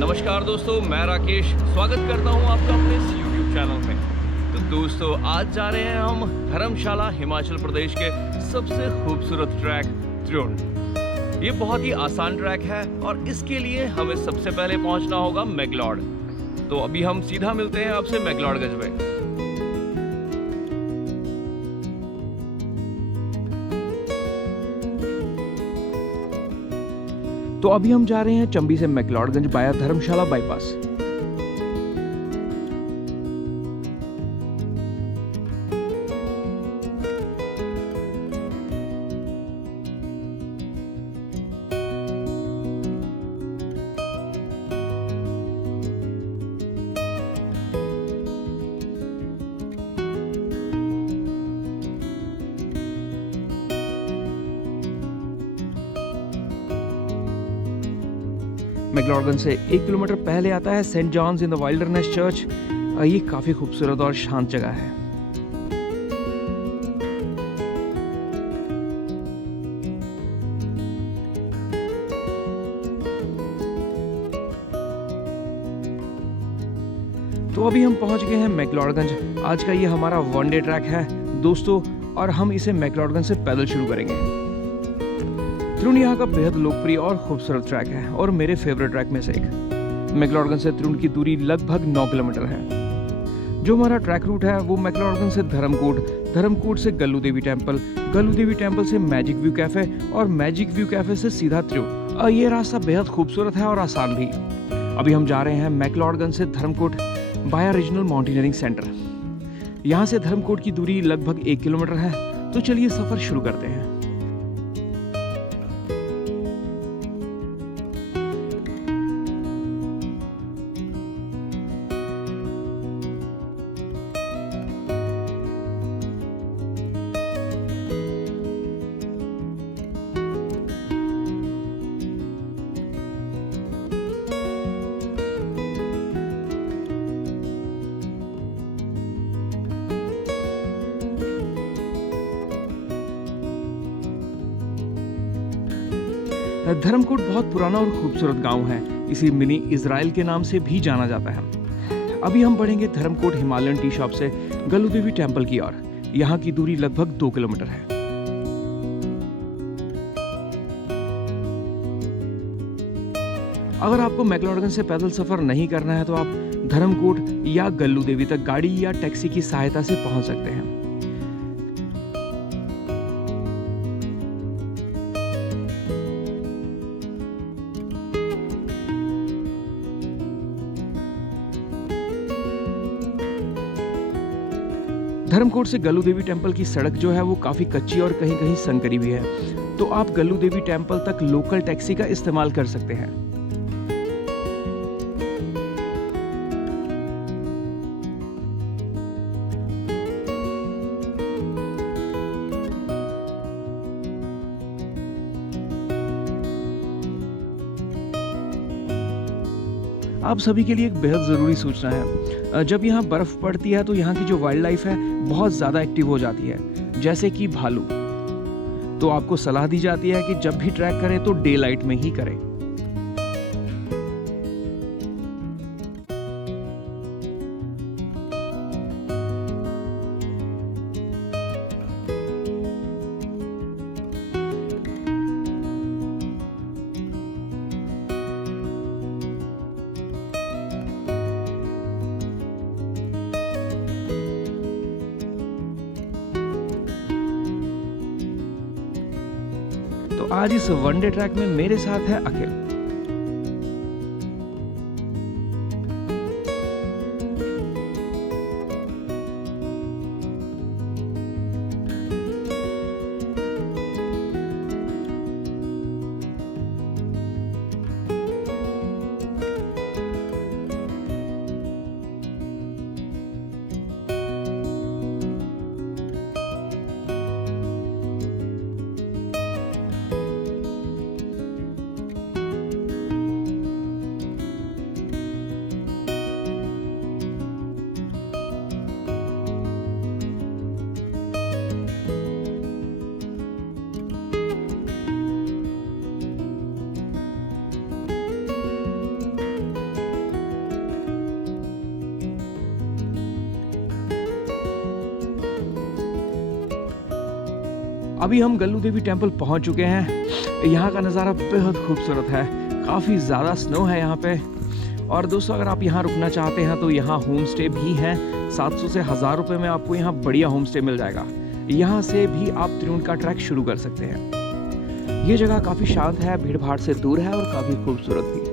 नमस्कार दोस्तों, मैं राकेश स्वागत करता हूं आपका अपने इस YouTube चैनल में। तो दोस्तों, आज जा रहे हैं हम धर्मशाला हिमाचल प्रदेश के सबसे खूबसूरत ट्रैक त्रिउंड। ये बहुत ही आसान ट्रैक है और इसके लिए हमें सबसे पहले पहुंचना होगा मैक्लोड। तो अभी हम सीधा मिलते हैं आपसे मैक्लोडगंज में। तो अभी हम जा रहे हैं चंबी से मैक्लोडगंज बाया धर्मशाला बाईपास। मैक्लोडगंज से 1 किलोमीटर पहले आता है Saint John's in the Wilderness Church. ये काफी खूबसूरत और शांत जगह है। तो अभी हम पहुंच गए हैं मैक्लोडगंज। आज का ये हमारा वन डे ट्रैक है दोस्तों, और हम इसे मैक्लोडगंज से पैदल शुरू करेंगे। त्रिउंड यहाँ का बेहद लोकप्रिय और खूबसूरत ट्रैक है और मेरे फेवरेट ट्रैक में से एक। मैक्लोडगंज से त्रिउंड की दूरी लगभग 9 किलोमीटर है। जो हमारा ट्रैक रूट है वो मैक्लोडगंज से धर्मकोट, धर्मकोट से गल्लू देवी टेम्पल, गल्लू देवी टेम्पल से मैजिक व्यू कैफे और मैजिक व्यू कैफे से सीधा त्रिउंड। ये रास्ता बेहद खूबसूरत है और आसान भी। अभी हम जा रहे हैं मैक्लोडगंज से धर्मकोट बाया रीजनल माउंटेनियरिंग सेंटर। यहाँ से धर्मकोट की दूरी लगभग 1 किलोमीटर है। तो चलिए सफर शुरू करते हैं। धर्मकोट बहुत पुराना और खूबसूरत गांव है। इसे मिनी इजराइल के नाम से भी जाना जाता है। अभी हम बढ़ेंगे धर्मकोट हिमालयन टी शॉप से गल्लू देवी टेम्पल की ओर। यहाँ की दूरी लगभग 2 किलोमीटर है। अगर आपको मैक्लोडगंज से पैदल सफर नहीं करना है तो आप धर्मकोट या गल्लू देवी तक गाड़ी या टैक्सी की सहायता से पहुंच सकते हैं। धर्मकोट से गल्लू देवी टेम्पल की सड़क जो है वो काफी कच्ची और कहीं कहीं संकरी भी है। तो आप गल्लू देवी टेम्पल तक लोकल टैक्सी का इस्तेमाल कर सकते हैं। आप सभी के लिए एक बेहद ज़रूरी सूचना है। जब यहाँ बर्फ़ पड़ती है तो यहाँ की जो वाइल्ड लाइफ है बहुत ज़्यादा एक्टिव हो जाती है, जैसे कि भालू। तो आपको सलाह दी जाती है कि जब भी ट्रैक करें तो डे लाइट में ही करें। तो आज इस वनडे ट्रैक में मेरे साथ है अखिल। अभी हम गल्लू देवी टेम्पल पहुंच चुके हैं। यहाँ का नज़ारा बेहद खूबसूरत है, काफ़ी ज़्यादा स्नो है यहाँ पे। और दोस्तों अगर आप यहाँ रुकना चाहते हैं तो यहाँ होम स्टे भी हैं। 700 से 1000 रुपये में आपको यहाँ बढ़िया होम स्टे मिल जाएगा। यहाँ से भी आप त्रिउंड का ट्रैक शुरू कर सकते हैं। ये जगह काफ़ी शांत है, भीड़ भाड़ से दूर है और काफ़ी खूबसूरत भी।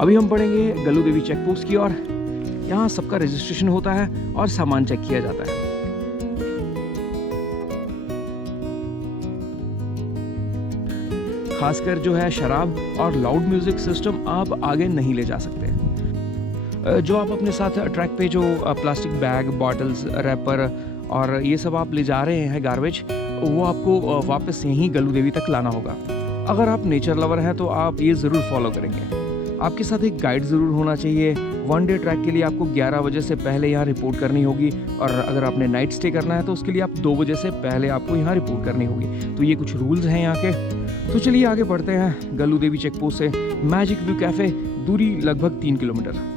अभी हम पढ़ेंगे गल्लू देवी चेक पोस्ट की और यहाँ सबका रजिस्ट्रेशन होता है और सामान चेक किया जाता है। खासकर जो है शराब और लाउड म्यूजिक सिस्टम आप आगे नहीं ले जा सकते। जो आप अपने साथ ट्रैक पे जो प्लास्टिक बैग, बॉटल्स, रैपर और ये सब आप ले जा रहे हैं गार्बेज, वो आपको वापस यहीं गल्लू देवी तक लाना होगा। अगर आप नेचर लवर हैं तो आप ये ज़रूर फॉलो करेंगे। आपके साथ एक गाइड ज़रूर होना चाहिए। 1 डे ट्रैक के लिए आपको 11 बजे से पहले यहाँ रिपोर्ट करनी होगी और अगर आपने नाइट स्टे करना है तो उसके लिए आप 2 बजे से पहले आपको यहाँ रिपोर्ट करनी होगी। तो ये कुछ रूल्स हैं यहाँ के। तो चलिए आगे बढ़ते हैं। गल्लू देवी चेक पोस्ट से मैजिक व्यू कैफ़े, दूरी लगभग 3 किलोमीटर।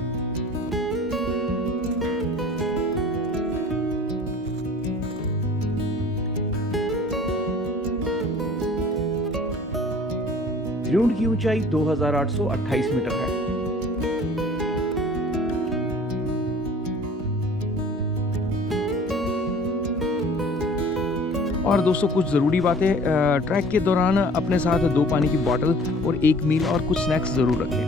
त्रिउंड की ऊंचाई 2828 मीटर है। और दोस्तों कुछ ज़रूरी बातें, ट्रैक के दौरान अपने साथ 2 पानी की बोतल और 1 मील और कुछ स्नैक्स ज़रूर रखें।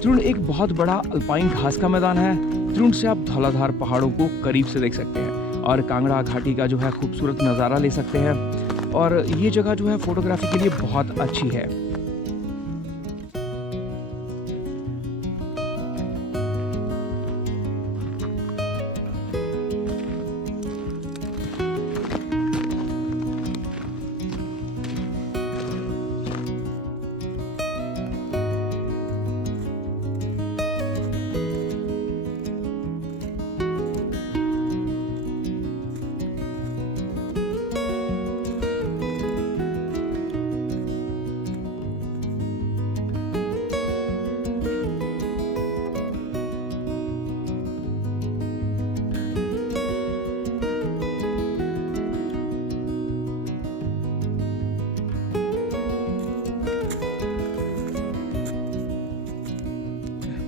त्रिउंड एक बहुत बड़ा अल्पाइन घास का मैदान है। त्रिउंड से आप धौलाधार पहाड़ों को करीब से देख सकते हैं और कांगड़ा घाटी का जो है खूबसूरत नज़ारा ले सकते हैं। और ये जगह जो है फोटोग्राफी के लिए बहुत अच्छी है।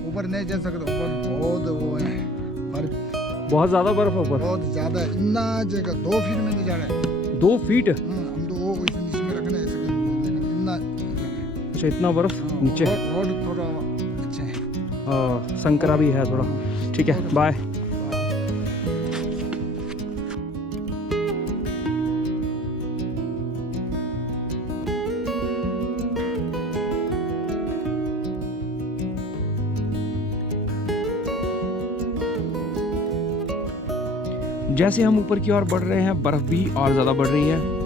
ऊपर नहीं जा सकते, ऊपर बहुत वो है बर्फ, बहुत ज्यादा बर्फ है ऊपर, बहुत ज्यादा। इतना जगह 2 फीट में नहीं जा रहा है। 2 फीट? हम तो वो इस नीचे में रखना है ऐसे, लेकिन इतना। अच्छा, इतना बर्फ नीचे। रोड थोड़ा अच्छा है, संकरा भी है थोड़ा। ठीक है, बाय। जैसे हम ऊपर की ओर बढ़ रहे हैं, बर्फ भी और ज़्यादा बढ़ रही है।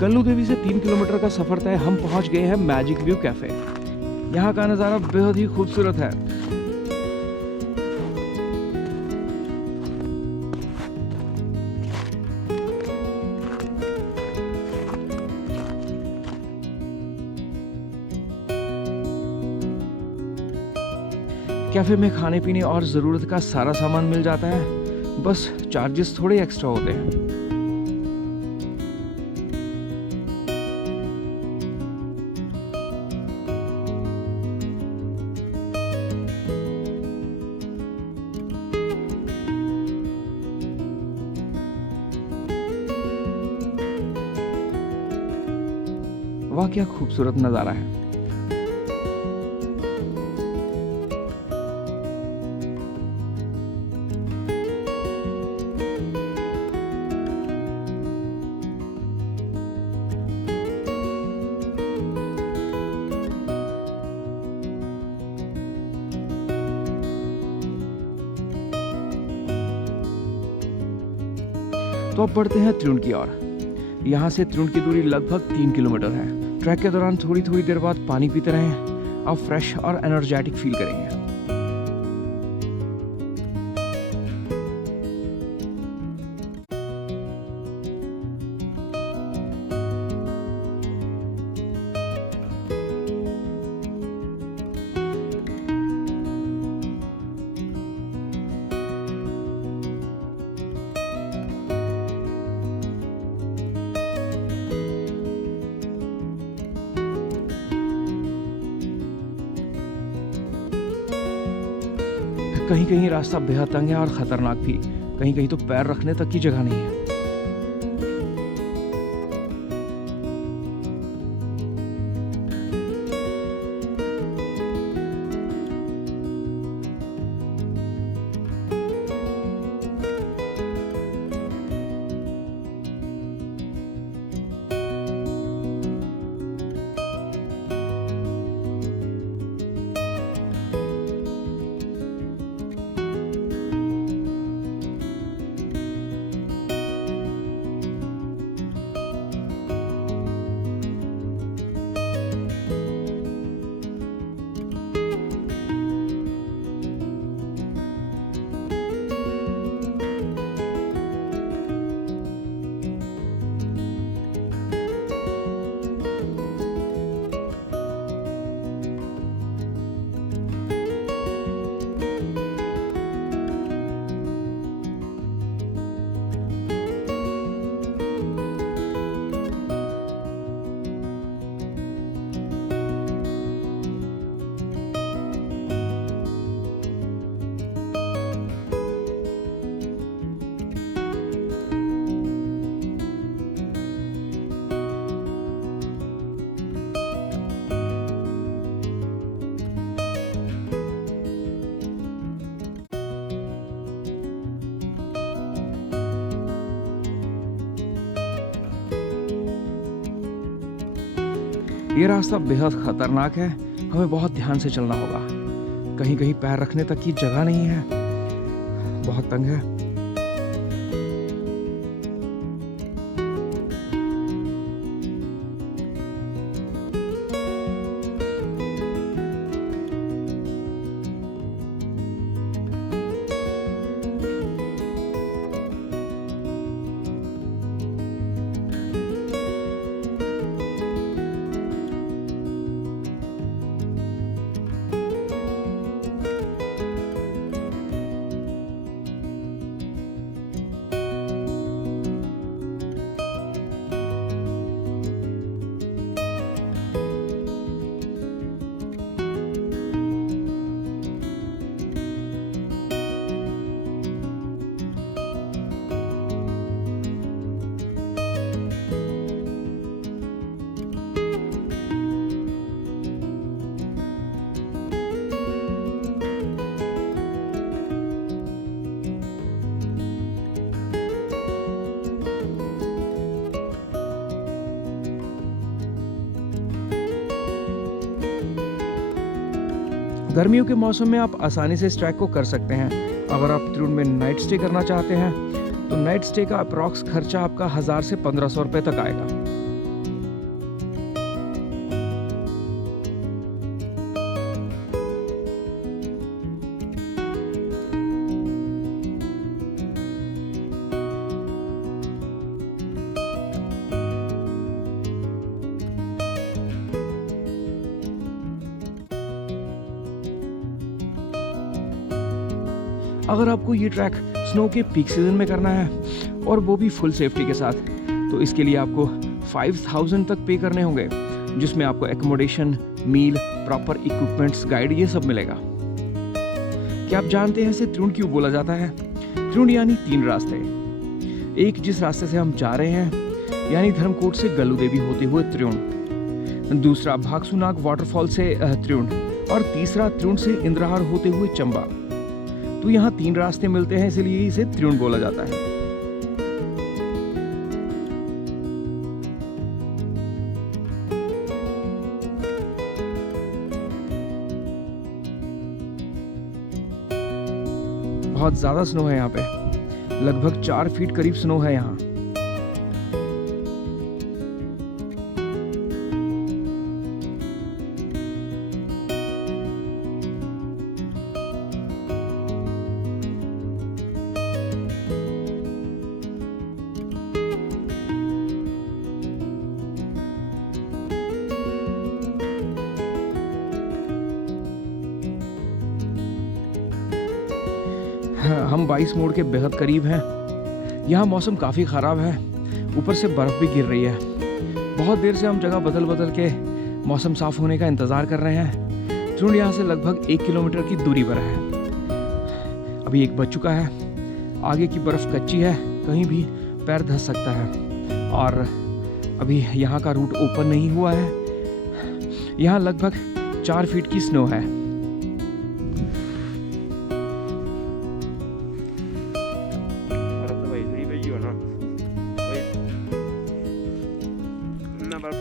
गल्लू देवी से 3 किलोमीटर का सफर तय, हम पहुंच गए हैं मैजिक व्यू कैफे। यहाँ का नज़ारा बेहद ही खूबसूरत है। कैफे में खाने पीने और ज़रूरत का सारा सामान मिल जाता है, बस चार्जेस थोड़े एक्स्ट्रा होते हैं। वाह क्या खूबसूरत नज़ारा है। तो अब बढ़ते हैं त्रिउंड की ओर। यहाँ से त्रिउंड की दूरी लगभग 3 किलोमीटर है। ट्रैक के दौरान थोड़ी थोड़ी देर बाद पानी पीते रहें, आप फ्रेश और एनर्जेटिक फील करेंगे। कहीं कहीं रास्ता बेहद तंग है और खतरनाक भी, कहीं कहीं तो पैर रखने तक की जगह नहीं है। ये रास्ता बेहद खतरनाक है, हमें बहुत ध्यान से चलना होगा। कहीं कहीं पैर रखने तक की जगह नहीं है, बहुत तंग है। गर्मियों के मौसम में आप आसानी से इस ट्रैक को कर सकते हैं। अगर आप त्रिउंड में नाइट स्टे करना चाहते हैं तो नाइट स्टे का अप्रॉक्स खर्चा आपका 1000 से 1500 रुपये तक आएगा। अगर आपको ये ट्रैक स्नो के पीक सीजन में करना है और वो भी फुल सेफ्टी के साथ, तो इसके लिए आपको 5000 तक पे करने होंगे, जिसमें आपको एकोमोडेशन, मील, प्रॉपर इक्विपमेंट्स, गाइड ये सब मिलेगा। क्या आप जानते हैं इसे त्रिउंड क्यों बोला जाता है? त्रिउंड यानी 3 रास्ते। एक जिस रास्ते से हम जा रहे हैं यानी धर्मकोट से गल्लू देवी होते हुए त्रिउंड, दूसरा भागसुनाग वाटरफॉल से त्रिउंड, और तीसरा त्रिउंड से इंद्रहार होते हुए चंबा। तो यहाँ 3 रास्ते मिलते हैं, इसलिए इसे त्रिउंड बोला जाता है। बहुत ज्यादा स्नो है यहाँ पे, लगभग 4 फीट करीब स्नो है यहाँ। हम 22 मोड़ के बेहद करीब हैं। यहाँ मौसम काफ़ी ख़राब है, ऊपर से बर्फ़ भी गिर रही है। बहुत देर से हम जगह बदल बदल के मौसम साफ़ होने का इंतज़ार कर रहे हैं। त्रिउंड यहाँ से लगभग 1 किलोमीटर की दूरी पर है। अभी 1 बज चुका है, आगे की बर्फ़ कच्ची है, कहीं भी पैर धंस सकता है, और अभी यहाँ का रूट ओपन नहीं हुआ है। यहाँ लगभग 4 फीट की स्नो है।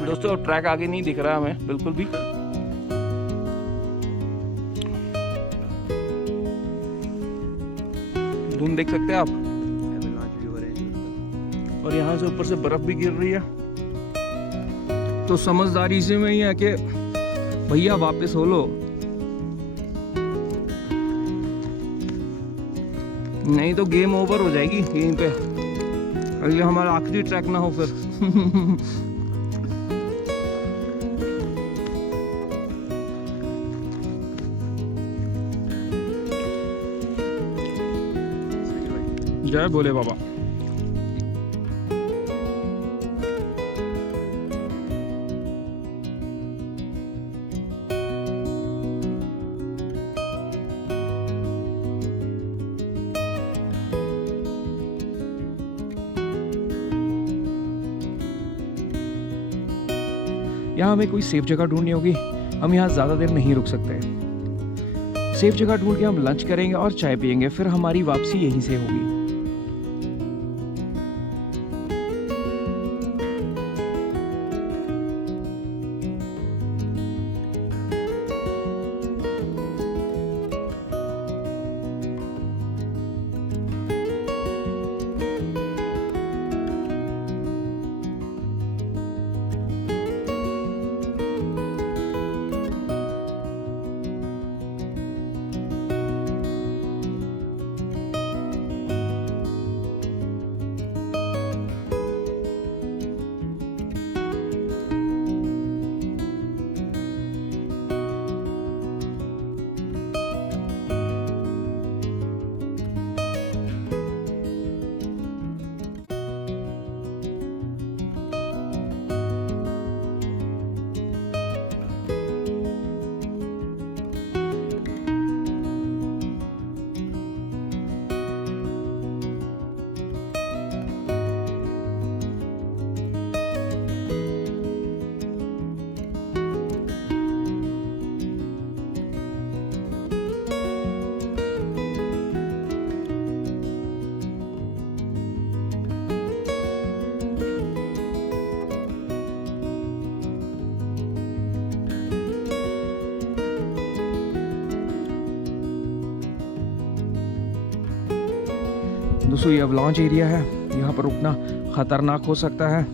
दोस्तों ट्रैक आगे नहीं दिख रहा हमें बिल्कुल भी। धुंध देख सकते हैं आप, और यहाँ से ऊपर से बर्फ भी गिर रही है। तो समझदारी इसी में ही है कि भैया वापस हो लो, नहीं तो गेम ओवर हो जाएगी यहीं पे, और ये हमारा आखिरी ट्रैक ना हो फिर। जय भोले बाबा। यहाँ हमें कोई सेफ जगह ढूंढनी होगी, हम यहाँ ज़्यादा देर नहीं रुक सकते। सेफ जगह ढूंढ के हम लंच करेंगे और चाय पियेंगे, फिर हमारी वापसी यहीं से होगी। दोस्तों ये अवलांच एरिया है, यहाँ पर रुकना खतरनाक हो सकता है।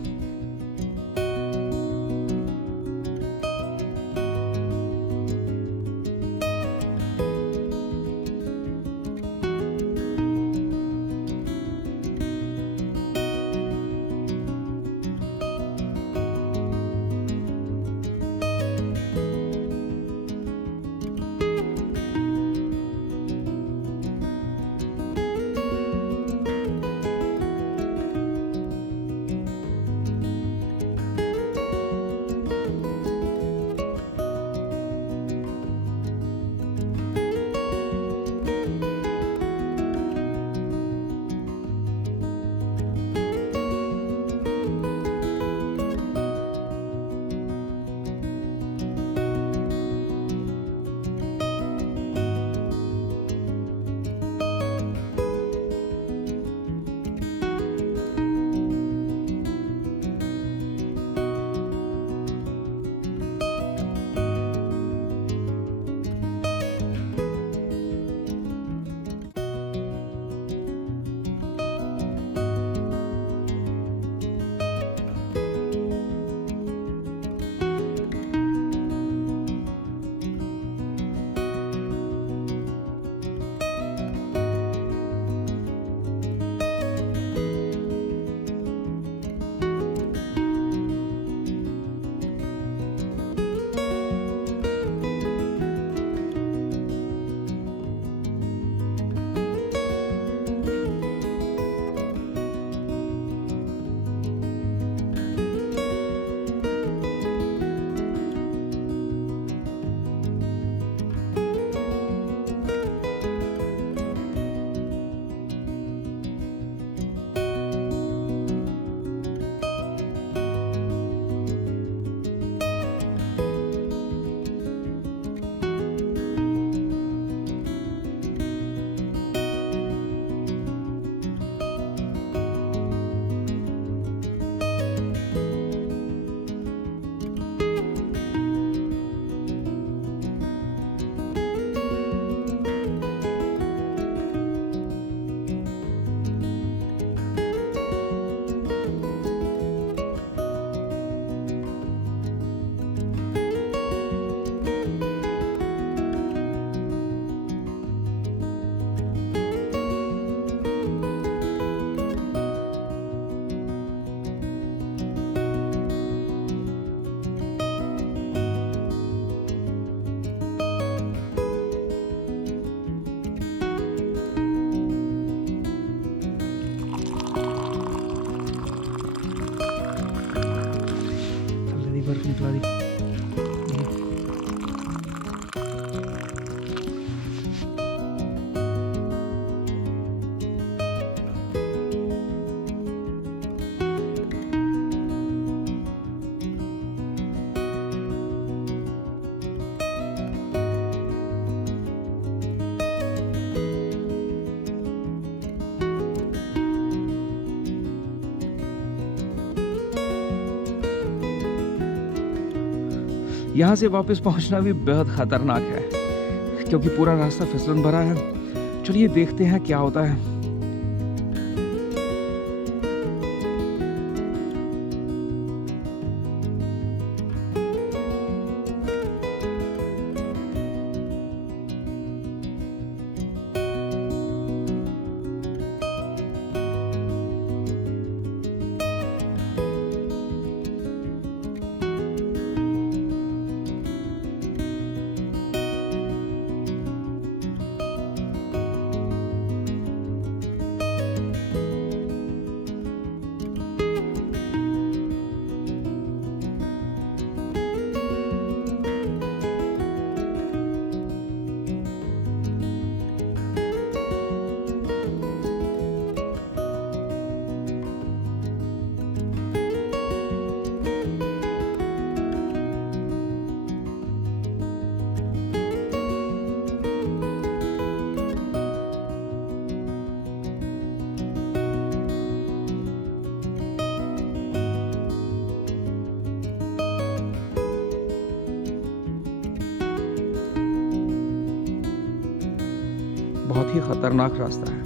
यहाँ से वापस पहुँचना भी बेहद खतरनाक है क्योंकि पूरा रास्ता फिसलन भरा है। चलिए देखते हैं क्या होता है। बहुत ही खतरनाक रास्ता है।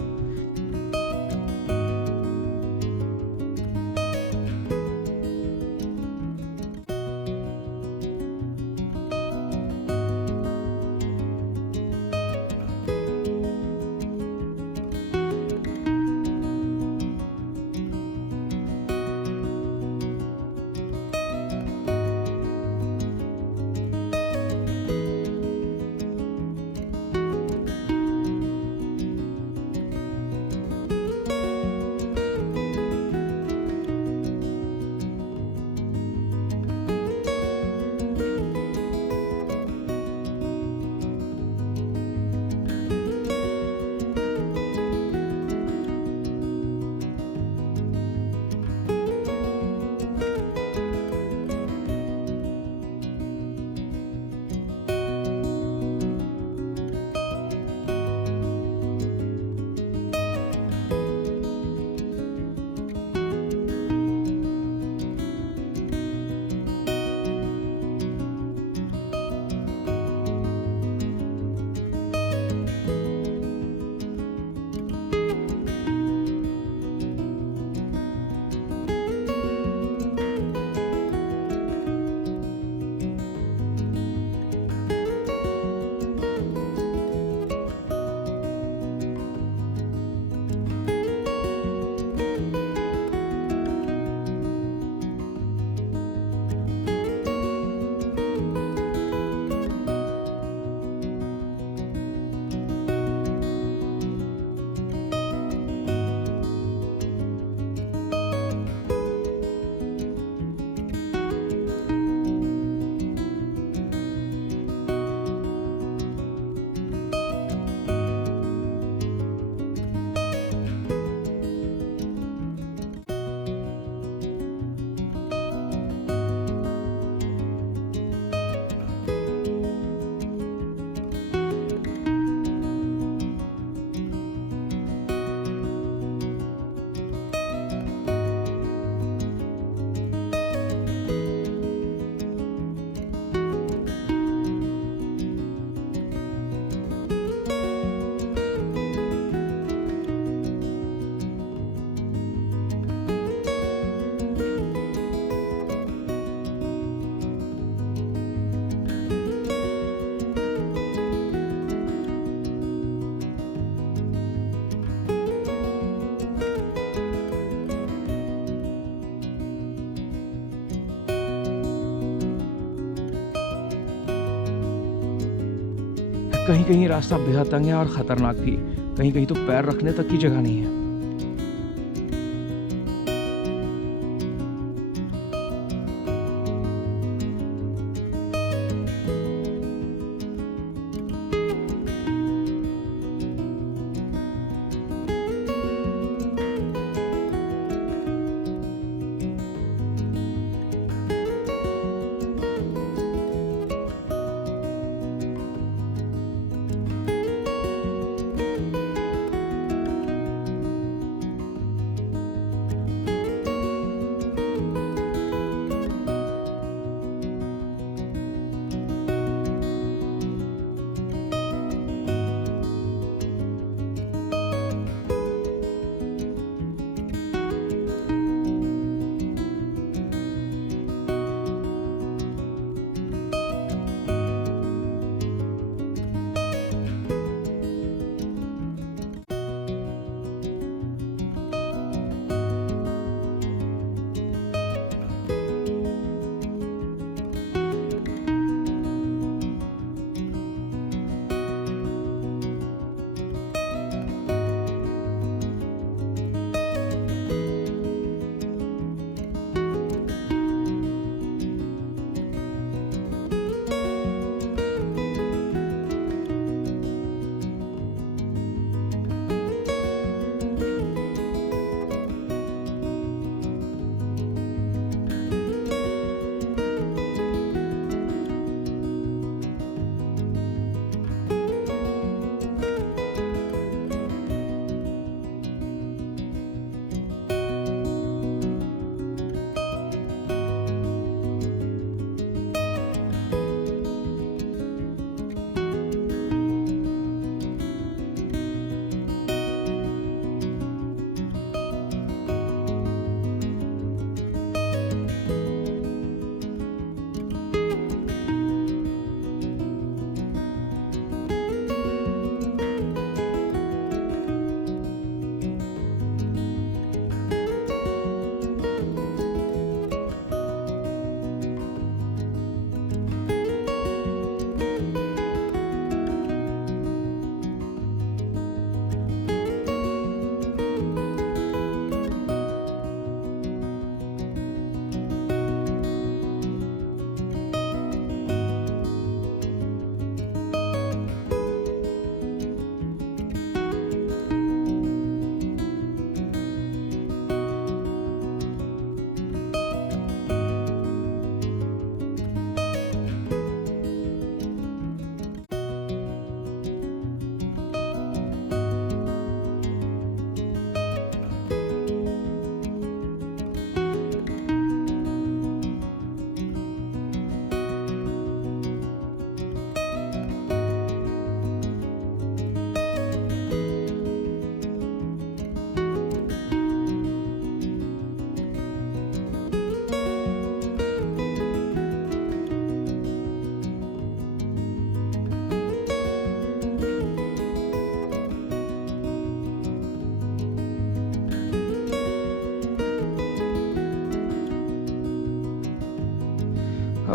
कहीं कहीं रास्ता बेहद तंग है और खतरनाक भी। कहीं कहीं तो पैर रखने तक की जगह नहीं है।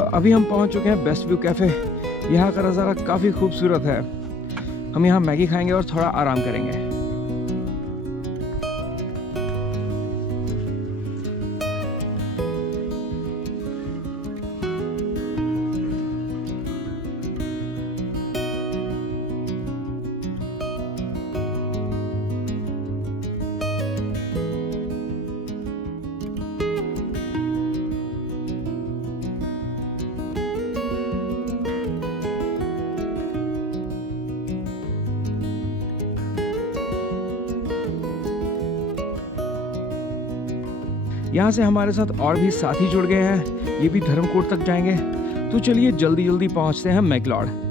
अभी हम पहुंच चुके हैं बेस्ट व्यू कैफ़े। यहाँ का नज़ारा काफ़ी खूबसूरत है। हम यहाँ मैगी खाएंगे और थोड़ा आराम करेंगे। यहाँ से हमारे साथ और भी साथी जुड़ गए हैं, ये भी धर्मकोट तक जाएंगे। तो चलिए जल्दी जल्दी पहुँचते हैं मैक्लॉड।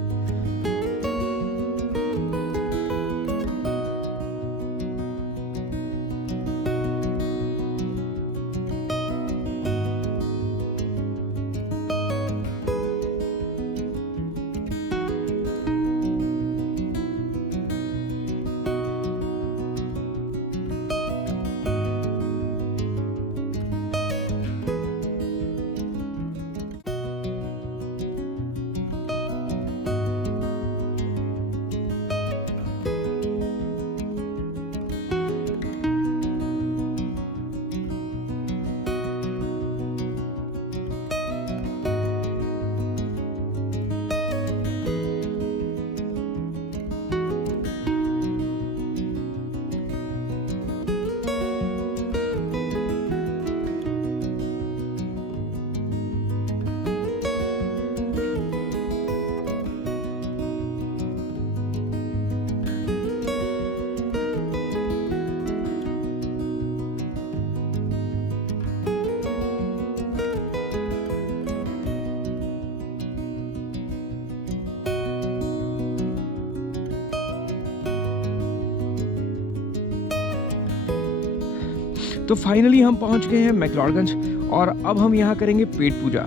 तो फाइनली हम पहुंच गए हैं मैक्लॉडगंज और अब हम यहाँ करेंगे पेट पूजा।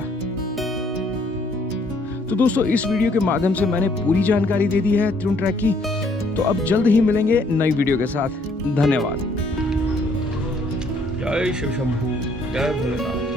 तो दोस्तों इस वीडियो के माध्यम से मैंने पूरी जानकारी दे दी है त्रिउंड ट्रैक की। तो अब जल्द ही मिलेंगे नई वीडियो के साथ। धन्यवाद। जय शिव शंभू, जय भोलेनाथ।